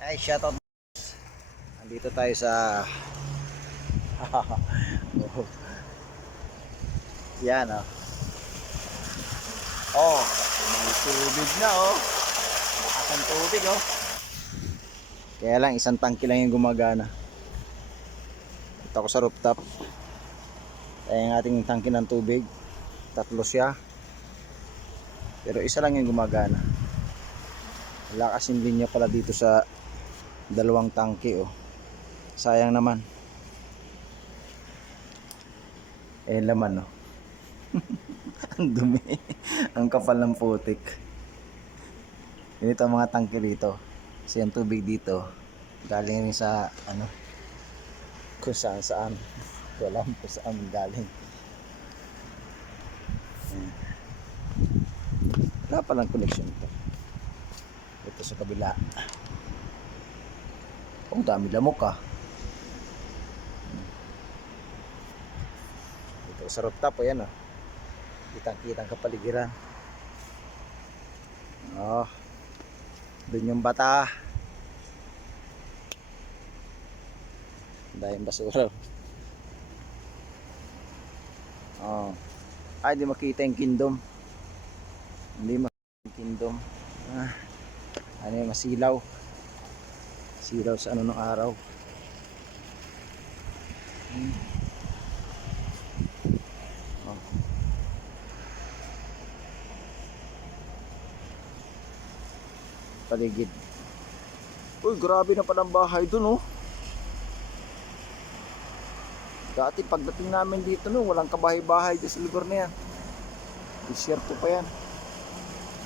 Ay, shoutout. Nandito tayo sa oh, yan oh. Oh, may tubig na oh. Lakas ng tubig oh. Kaya lang isang tangke lang yung gumagana. Ito ako sa rooftop. Kaya yung ating tangke ng tubig, tatlo siya. Pero isa lang yung gumagana. Wala kasing linya pala dito sa dalawang tangke oh. Sayang naman. Laman oh. Ang dumi. Ang kapal ng putik. Ganito ang mga tangke dito. Kasi ang tubig dito galing rin sa ano, kung saan saan. Wala kung saan galing. Wala palang connection ito. Ito sa kabila. Oh, dami lamok ah. Ito sa rooftop, ayan oh. Kitang-kitang kapaligiran. Oh, dun yung bata. Dahil basura. Oh. Ay, di makita yung kingdom. Hindi makita yung kingdom. Ano yung masilaw. Silaw sa ano ng araw. Oh. Paligid. Uy, grabe na palang bahay dun oh. Dati pagdating namin dito no, walang kabahay-bahay dito sa lugar na yan. Disyerto pa yan.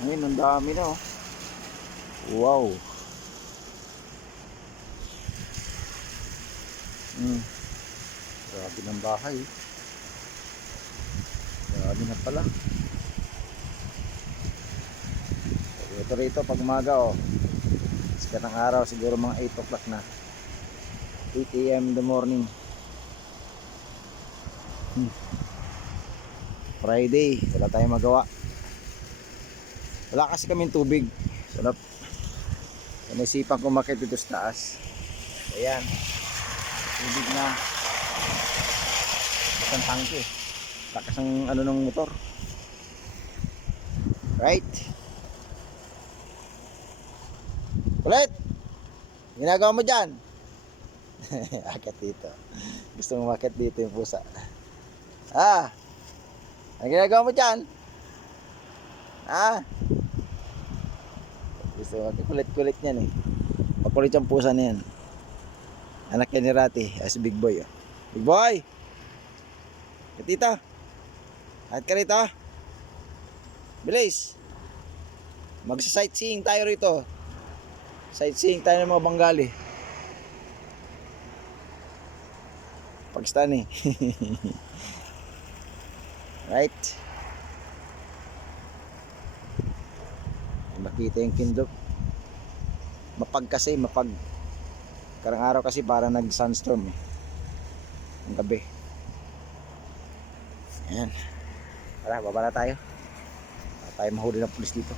Ngayon, ang dami na oh. Wow. Grabe ng bahay. Grabe na pala. Ito rito pag umaga oh. Sikat ng araw, siguro mga 8 o'clock na. 8 AM in the morning. Friday, wala tayong magawa. Wala kasi kaming tubig. So naisipan ko umakyat dito sa taas. Ayan, tubig na. Isang tangke. Lakas ang ano ng motor. Right? Ulit! Ginagawa mo dyan? Akit dito. Gusto mo umakyat dito yung pusa. Ang ginagawa mo dyan? Gusto mo, kulit-kulit niyan eh. Makulit yung pusa na yan. Anak yan ni Rati, si Big Boy oh. Big Boy! Katita! At ka rito. Bilis! Magsa-sightseeing tayo rito. Sightseeing tayo ng mga Bengali. Pakistani. Right? Makita yung kindok. Mapag kasi, mapag. Karang araw kasi para nag-sunstorm eh. Ang gabi. Ayan. Tara, baba na tayo. Para tayo mahuli ng pulis dito.